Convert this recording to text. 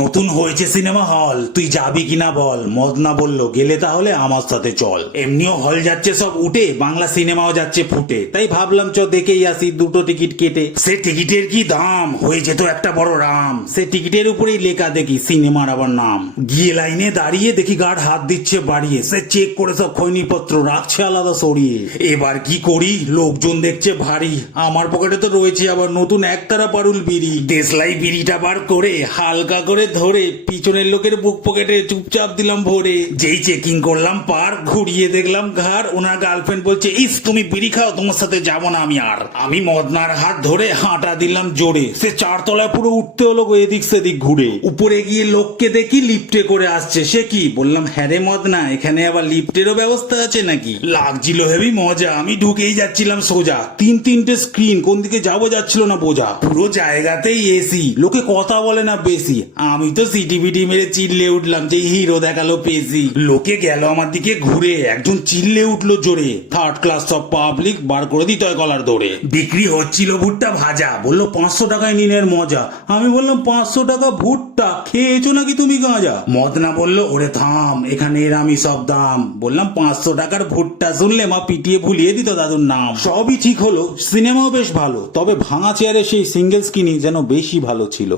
নতুন হয়েছে cinema hall, তুই যাবি কিনা বল। মদনা বলল গেলে তাহলে আমার সাথে চল। এমনিও হল যাচ্ছে সব উঠে, বাংলা সিনেমাও যাচ্ছে ফুটে, তাই ভাবলাম চ দেখেই আসি দুটো টিকিট কেটে। সে টিকিটের কি দাম, হয়ে যেত একটা বড় রাম। সে টিকিটের উপরেই লেখা দেখি সিনেমার আবার নাম। গিয়ে লাইনে দাঁড়িয়ে দেখি গার্ড হাত দিচ্ছে বাড়িয়ে, সে চেক করে সব খৈনিপত্র রাখছে আলাদা সরিয়ে। এবার কি করি, লোকজন দেখছে ভারী, আমার পকেটে তো রয়েছে আবার নতুন একতারা পারুল বিড়ি। দেশলাই বিড়িটা বার করে হালকা করে ধরে পিছনের লোকের বুক পকেটে চুপচাপ দিলাম ভরে। যেই চেকিং করলাম পার, ঘুরিয়ে দেখলাম ঘাড়, ওনার গার্লফ্রেন্ড বলছে ইস তুমি বিড়ি খাও, তোমার সাথে যাবো না আমি আর। আমি মদনার হাত ধরে হাঁটা দিলাম জোরে, সে চারতলায় পুরো উঠতে হলো গো এদিক সেদিক ঘুরে। উপরে গিয়ে লোককে দেখি লিফটে করে আসছে, সে কি বললাম হ্যাঁ রে মদনা, এখানে আবার লিফটেরও ব্যবস্থা আছে নাকি। লাগছিল হেভি মজা, আমি ঢুকেই যাচ্ছিলাম সোজা, তিনটে স্ক্রিন, কোন দিকে যাবো যাচ্ছিল না বোঝা। পুরো জায়গাতেই এসি, লোকে কথা বলে না বেশি, আমি তো সিটি বিটি মেরে চিল্লে উঠলাম যে হিরো দেখালো পেশি। লোকে গেল আমার দিকে ঘুরে, একজন চিল্লে উঠলো জোরে, থার্ড ক্লাস সব পাবলিক বার করে দিত গলার দৌড়ে। বিক্রি হচ্ছিল ভুট্টা ভাজা, বললো 500 টাকায় নিনের মজা। আমি বললাম 500 টাকা ভুট্টা, খেয়েছো নাকি তুমি গাঁজা। মদনা বললো ওরে থাম, এখানে এরামি সব দাম। বললাম 500 টাকার ভুট্টা শুনলে মা পিটিয়ে ভুলিয়ে দিত দাদুর নাম। সবই ঠিক হলো, সিনেমাও বেশ ভালো, তবে ভাঙা চেয়ারে সেই সিঙ্গেল স্ক্রিনই যেন বেশি ভালো ছিল।